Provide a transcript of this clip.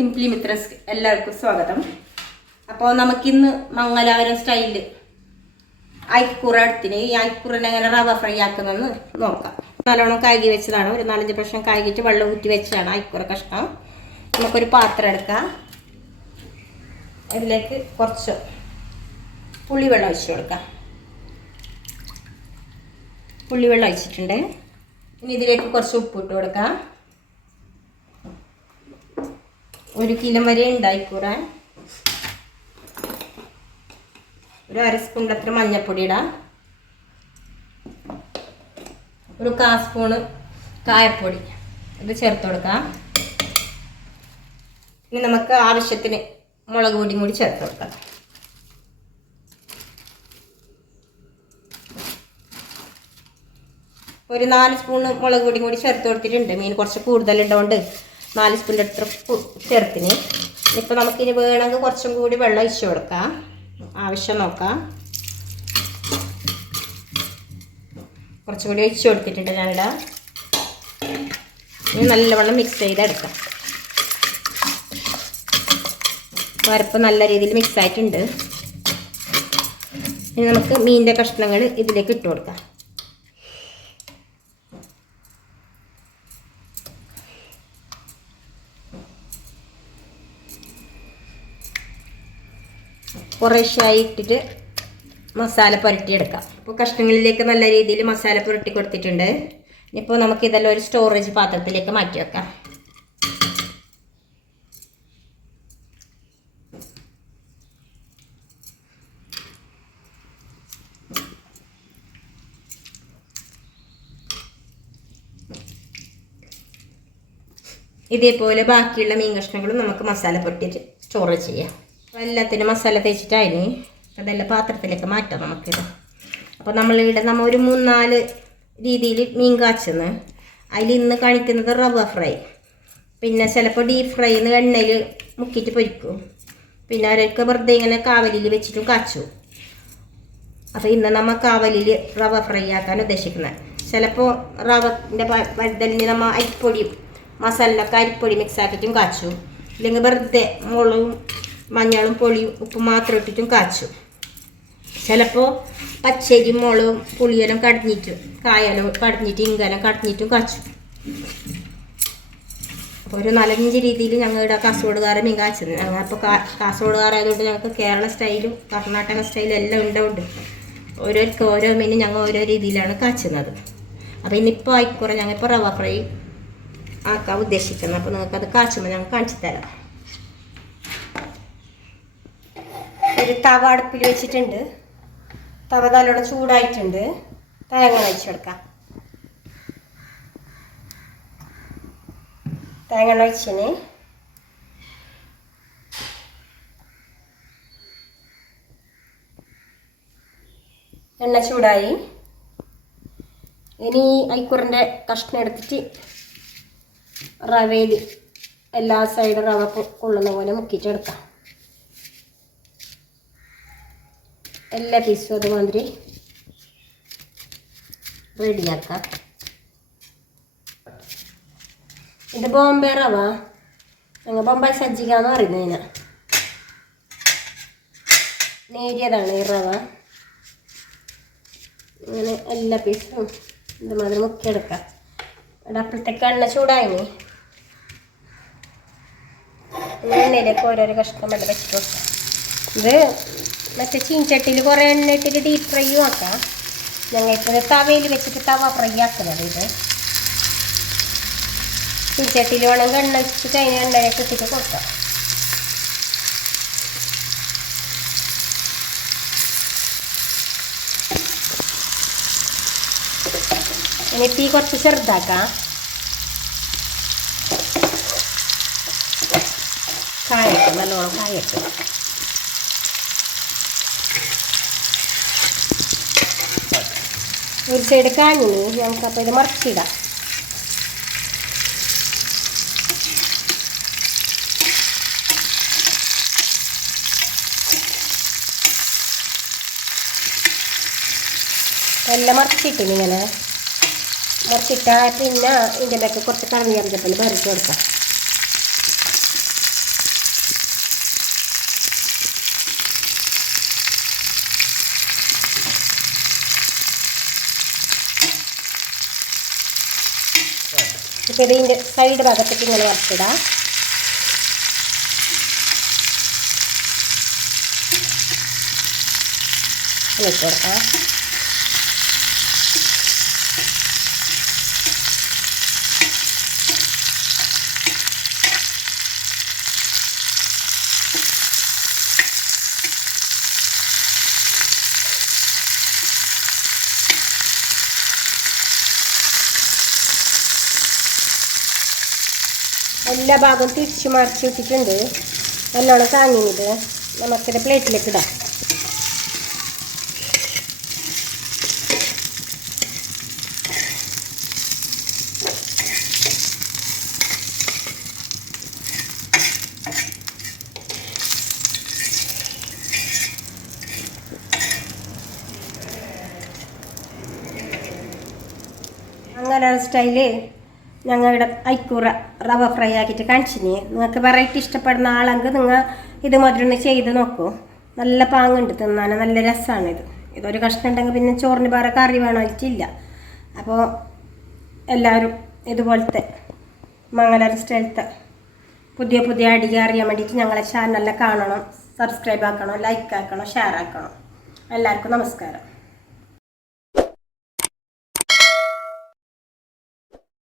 Simply മിത്രസ് എല്ലാവർക്കും സ്വാഗതം. അപ്പോൾ നമുക്കിന്ന് മംഗലാപുരം സ്റ്റൈലിൽ അയക്കൂറ എടുത്തിന്. ഈ അയക്കൂറിനെ എങ്ങനെ റവ ഫ്രൈ ആക്കുന്നതെന്ന് നോക്കാം. നല്ലോണം കഴുകി വെച്ചതാണ്. ഒരു 4-5 പ്രാവശ്യം കഴുകിയിട്ട് വെള്ളം ഊറ്റി വെച്ചതാണ് അയക്കൂറ കഷ്ണം. നമുക്കൊരു പാത്രം എടുക്കാം. അതിലേക്ക് കുറച്ച് പുളിവെള്ളം ഒഴിച്ച് കൊടുക്കാം. പുളിവെള്ളം ഒഴിച്ചിട്ടുണ്ട്. ഇനി ഇതിലേക്ക് കുറച്ച് ഉപ്പിട്ട് കൊടുക്കാം. 1 കിലോ വരെ ഉണ്ടായിക്കൂറ. ഒരു 1/2 സ്പൂണിൻ്റെ അത്ര മഞ്ഞൾപ്പൊടി ഇടാം. ഒരു 1/4 സ്പൂണ് കായപ്പൊടി ഇത് ചേർത്ത് കൊടുക്കാം. ഇനി നമുക്ക് ആവശ്യത്തിന് മുളക് പൊടിയും കൂടി ചേർത്ത് കൊടുക്കാം. ഒരു 4 സ്പൂണ് മുളക് പൊടിയും കൂടി ചേർത്ത് കൊടുത്തിട്ടുണ്ട്. മീൻ കുറച്ച് കൂടുതലുള്ളതുകൊണ്ട് 4 സ്പൂണിൻ്റെ അടുത്ത് ചേർത്തിന്. ഇപ്പം നമുക്കിനി വേണമെങ്കിൽ കുറച്ചും കൂടി വെള്ളം ഒഴിച്ച് കൊടുക്കാം. ആവശ്യം നോക്കാം. കുറച്ചും കൂടി ഒഴിച്ച് കൊടുത്തിട്ടുണ്ട് ഞാനിവിടെ. ഇനി നല്ലവണ്ണം മിക്സ് ചെയ്തെടുക്കാം. വരപ്പ് നല്ല രീതിയിൽ മിക്സ് ആയിട്ടുണ്ട്. ഇനി നമുക്ക് മീനിൻ്റെ കഷ്ണങ്ങൾ ഇതിലേക്ക് ഇട്ട് കൊടുക്കാം. കുറേശ്ശായി ഇട്ടിട്ട് മസാല പുരട്ടിയെടുക്കാം. അപ്പോൾ കഷ്ണങ്ങളിലേക്ക് നല്ല രീതിയിൽ മസാല പുരട്ടി കൊടുത്തിട്ടുണ്ട്. ഇപ്പോൾ നമുക്കിതെല്ലാം ഒരു സ്റ്റോറേജ് പാത്രത്തിലേക്ക് മാറ്റി വെക്കാം. ഇതേപോലെ ബാക്കിയുള്ള മീൻ കഷ്ണങ്ങളും നമുക്ക് മസാല പുരട്ടിയിട്ട് സ്റ്റോറേജ് ചെയ്യാം. എല്ലാത്തിനും മസാല തേച്ചിട്ടായിന് അതെല്ലാം പാത്രത്തിലേക്ക് മാറ്റാം നമുക്കിത്. അപ്പോൾ നമ്മളിവിടെ ഒരു 3-4 രീതിയിൽ മീൻ കാച്ചുന്നു. അതിൽ ഇന്ന് കാണിക്കുന്നത് റവ ഫ്രൈ, പിന്നെ ചിലപ്പോൾ ഡീപ്പ് ഫ്രൈ എണ്ണയിൽ മുക്കിയിട്ട് പൊരിക്കും, പിന്നെ അവരൊക്കെ വെറുതെ ഇങ്ങനെ കാവലിൽ വെച്ചിട്ടും കാച്ചു. അപ്പോൾ ഇന്ന് നമ്മൾ കാവലിൽ റവ ഫ്രൈ ആക്കാൻ ഉദ്ദേശിക്കുന്നത്. ചിലപ്പോൾ റവൻ്റെ വഴുതലിന് നമ്മൾ അരിപ്പൊടിയും മസാലയൊക്കെ അരിപ്പൊടി മിക്സ് ആക്കിയിട്ടും കാച്ചു, ഇല്ലെങ്കിൽ വെറുതെ മുളകും മഞ്ഞളും പൊളിയും ഉപ്പും മാത്രം ഇട്ടിട്ടും കാച്ചു. ചിലപ്പോൾ പച്ചരിയും മുളകും പുളിയെല്ലാം കടഞ്ഞിട്ടും കായലും കടഞ്ഞിട്ട് ഇങ്കലം കടഞ്ഞിട്ടും കാച്ചു. അപ്പോൾ ഒരു 4-5 രീതിയിൽ ഞങ്ങളുടെ കാസർഗോഡുകാരെ മീൻ കാച്ചുന്നത്. ഞങ്ങൾ അപ്പോൾ കാസർഗോഡുകാരായതുകൊണ്ട് ഞങ്ങൾക്ക് കേരള സ്റ്റൈലും കർണാടക സ്റ്റൈലും എല്ലാം ഉണ്ടാവുണ്ട്. ഓരോർക്ക് ഓരോ മീനും ഞങ്ങൾ ഓരോ രീതിയിലാണ് കാച്ചുന്നത്. അപ്പോൾ ഇന്നിപ്പോൾ ആയിക്കോട്ടെ ഞങ്ങളിപ്പോൾ റവ ഫ്രൈ ആക്കാൻ ഉദ്ദേശിക്കുന്നത്. അപ്പോൾ നിങ്ങൾക്കത് കാച്ചുമ്പോൾ ഞങ്ങൾ കാണിച്ചു തരാം. ഒരു തവ അടുപ്പിൽ വെച്ചിട്ടുണ്ട്. തവ നല്ലോണം ചൂടായിട്ടുണ്ട്. തേങ്ങ ഒഴിച്ചെടുക്കാം. തേങ്ങ ഒഴിച്ചിന് എണ്ണ ചൂടായി. ഇനി അയക്കൂറിൻ്റെ കഷ്ണം എടുത്തിട്ട് റവയിൽ എല്ലാ സൈഡും റവ കൊള്ളുന്ന പോലെ മുക്കിയിട്ടെടുക്കാം. എല്ലാ പീസും അതുമാതിരി റെഡിയാക്കാം. ഇത് ബോംബെ റവ, ഞങ്ങൾ ബോംബെ സജ്ജിക്കാന്ന് പറയുന്നതിന് നേരിയതാണ് ഈ റവ. ഇങ്ങനെ എല്ലാ പീസും ഇതുമാതിരി മുക്കിയെടുക്കാം. ഇവിടെ അപ്പോഴത്തേക്ക് എണ്ണ ചൂടായിന്. എണ്ണയിലേക്ക് ഓരോരോ കഷ്ണം അത് വെച്ചിട്ട് വെക്കാം. ഇത് മറ്റേ ചീൻചട്ടിയിൽ കുറേ എണ്ണ ഇട്ടിട്ട് ഡീപ്പ് ഫ്രൈയും ആക്കാം. ഞങ്ങൾ ഇപ്പോൾ തവയിൽ വെച്ചിട്ട് തവ ഫ്രൈ ആക്കുന്നത്. ഇത് ചീൻചട്ടിയിൽ വേണമെങ്കിൽ എണ്ണ വെച്ചിട്ട് അതിന് എണ്ണയൊക്കെ ഇട്ടിട്ട് കൊടുക്കാം. ഇനി തീ കുറച്ച് ചെറുതാക്കാം. കായട്ട് നല്ലോണം കായട്ട്. ഒരു സൈഡ് കാഞ്ഞിന് ഞങ്ങൾക്കപ്പോൾ ഇത് മറിച്ചിടാം. എല്ലാം മറിച്ചിട്ടിന് ഇങ്ങനെ മറിച്ചിട്ടാൽ പിന്നെ ഇതിൻ്റെ മേക്ക് കുറച്ച് കറിഞ്ഞിറച്ചപ്പോൾ ഭരിച്ചു കൊടുക്കാം. ഇതിൻ്റെ സൈഡ് ഭാഗത്തേക്ക് ഇങ്ങനെ വറുത്തിടാം. ഇട്ട് കൊടുക്കാം. എല്ലാ ഭാഗവും തിരിച്ച് മറിച്ച് ഇട്ടിട്ടുണ്ട്. നല്ലോണം താങ്ങിയത് നമുക്കിത് പ്ലേറ്റിലേക്ക് ഇടാം. അങ്ങനെ സ്റ്റൈല് ഞങ്ങളുടെ ഐക്കൂറ റവ ഫ്രൈ ആക്കിയിട്ട് കാണിച്ചിനി. നിങ്ങൾക്ക് വെറൈറ്റി ഇഷ്ടപ്പെടുന്ന ആളെങ്കിൽ നിങ്ങൾ ഇതുമാതിരി ഒന്ന് ചെയ്ത് നോക്കൂ. നല്ല പാങ്ങുണ്ട് തിന്നാൻ, നല്ല രസമാണിത്. ഇതൊരു കഷ്ണം ഉണ്ടെങ്കിൽ പിന്നെ ചോറിന് വേറെ കറി വേണമായിട്ടില്ല. അപ്പോൾ എല്ലാവരും ഇതുപോലത്തെ മംഗലാപുരം സ്റ്റൈലത്തെ പുതിയ പുതിയ അടിക അറിയാൻ വേണ്ടിയിട്ട് ഞങ്ങളെ ചാനലിൽ കാണണം, സബ്സ്ക്രൈബ് ആക്കണം, ലൈക്ക് ആക്കണം, ഷെയർ ആക്കണം. എല്ലാവർക്കും നമസ്കാരം.